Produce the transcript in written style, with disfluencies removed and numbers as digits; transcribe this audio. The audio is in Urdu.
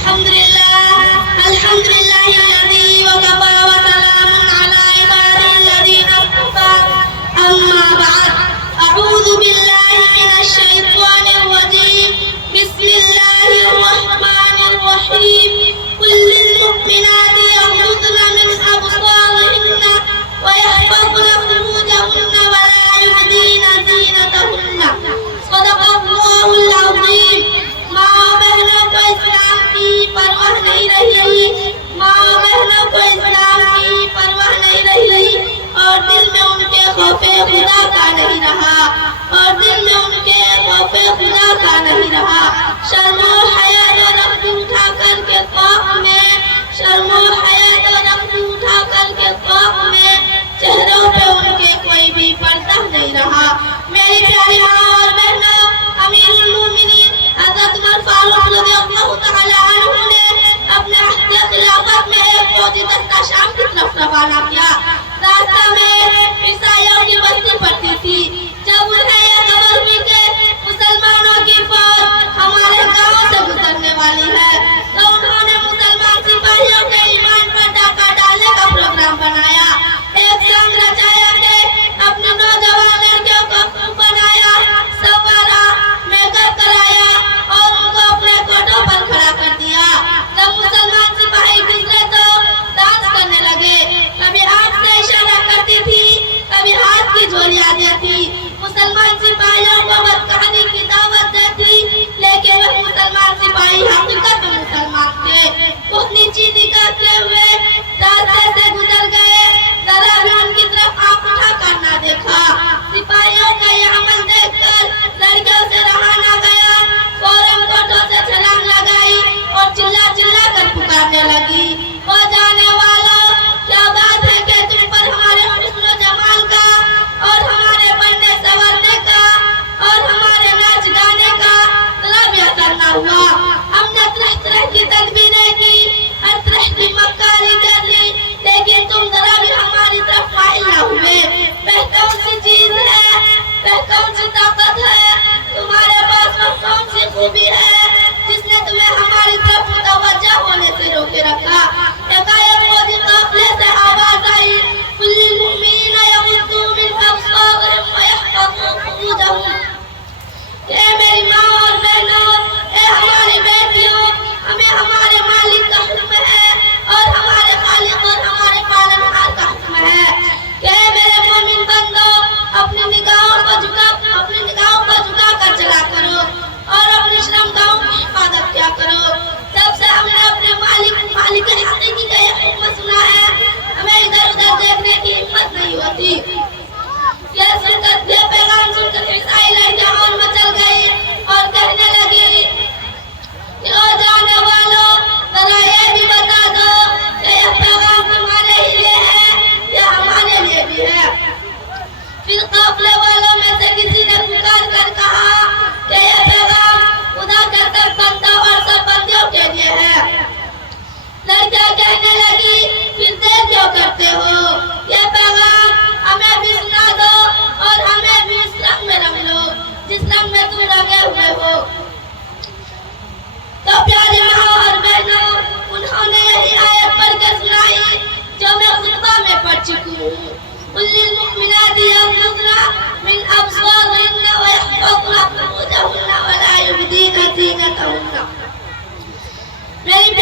الحمد لله الذي وكفى وسلام على عباده الذين اصطفى أما بعد أعوذ بالله من الشيطان الرجيم بسم الله الرحمن الرحيم قل للمؤمنات يغضضن من أبصارهن ويحفظن فروجهن ولا يبدين زينتهن صدق الله العظيم ماں بہنوں کو اسلام کی پرواہ نہیں رہی ماں بہنوں کو اسلام کی پرواہ نہیں رہی اور دل میں ان کے خوف خدا کا نہیں رہا شرم و حیا جو رکھ اٹھا کر کے خوف میں چہروں پہ ان کے کوئی بھی پردہ نہیں رہا میری پیاری ماں اور بہنوں امیر المومنین حضرت عمر فاروق رضی اللہ تعالی عنہ نے اپنے عہد خلافت میں ایک فوجی دستہ شام کی طرف روانہ کیا راستہ میں عیسائیوں کی بستی پڑتی تھی جب انہیں یہ خبر ہوئی کہ مسلمانوں کی فوج ہمارے گاؤں سے گزرنے والی ہے تو انہوں نے مسلمان سپاہیوں کے ایمان پر ڈاکہ ڈالنے کا پروگرام بنایا ایک سنگ رچایا کہ اپنے نوجوان لڑکیوں کو خوب بنایا سوارا میک اپ کرایا اور ان کو اپنے کوٹوں پر کھڑا کر دیا جب مسلمان سپاہی گزرے تو ڈانس کرنے لگے کبھی آنکھ سے اشارہ کرتی تھی کبھی ہاتھ کی جھولیاں دیتی مسلمان سپاہیوں کو بدکاری کی دعوت دیتی لیکن وہ مسلمان سپاہی حقیقت میں مسلمان تھے وہ نیچی نکالتے ہوئے راستے سے گزر گئے ذرا بھی ان کی طرف آنکھ اٹھا کر نہ دیکھا سپاہیوں کا یہ عمل دیکھ کر لڑکیوں سے رہا نہ گیا فوراً کوٹوں سے چھلانگ لگائی اور چلا چلا کر پکارنے لگی وہ جانے والوں کیا بات ہے کہ تم پر ہمارے حسن و جمال کا اور ہمارے بننے سنورنے کا اور ہمارے ناچ گانے کا ذرا بھی اثر نہ ہوا ہم نے طرح طرح کی تدبیریں کی ہر طرح کی مکاری کر لی لیکن تم ذرا بھی ہماری طرف مائل نہ ہوئے وہ کون سی چیز ہے وہ کون سی طاقت ہے تمہارے پاس وہ کون سی خوبی ہے جس نے تمہیں ہماری طرف متوجہ ہونے سے روکے رکھا ایک فوجی قافلے سے آواز آئی قل للمؤمنین یغضوا من ابصارہم ویحفظوا فروجہم اے میری ماں اور بہنوں اے ہماری بیٹیوں ہمیں ہمارے مالک کا حکم ہے اور ہمارے خالق اور ہمارے پالنہار کا حکم ہے کہ میرے مومن بندو اپنی نگاہوں کو جھکا کر چلا کرو اور اپنی شرمگاہوں کی حفاظت کیا کرو جب سے ہم نے اپنے مالک حقیقی کا یہ حکم سنا ہے ہمیں ادھر ادھر دیکھنے کی ہمت نہیں ہوتی یہ پیغام سن کر عیسائی لڑکیاں اور مچل گئی اور کہنے لگی کہ او جانے والوں ذرا یہ بھی بتا دو کہ یہ پیغام تمہارے ہی لیے ہے یا ہمارے لیے بھی ہے پھر قافلے والوں میں سے کسی نے پکار کر کہا کہ یہ پیغام خدا کے سب بندوں اور سب بندیوں کے لیے ہے لڑکیاں کہنے لگی پھر دیر کیوں کرتے ہو یہ پیغام ہمیں بھی سنا دو اور ہمیں بھی اس رنگ میں رنگ لو جس رنگ میں تم رنگے ہوئے ہو تو پیاری ماں اور بہنوں انہوں نے یہی آیت پڑھ کے سنائی جو میں خطبہ میں پڑھ چکی ہوں قل للمؤمنات یغضضن من ابصارهن ويحفظن فروجهن ولا يبدين زينتهن میری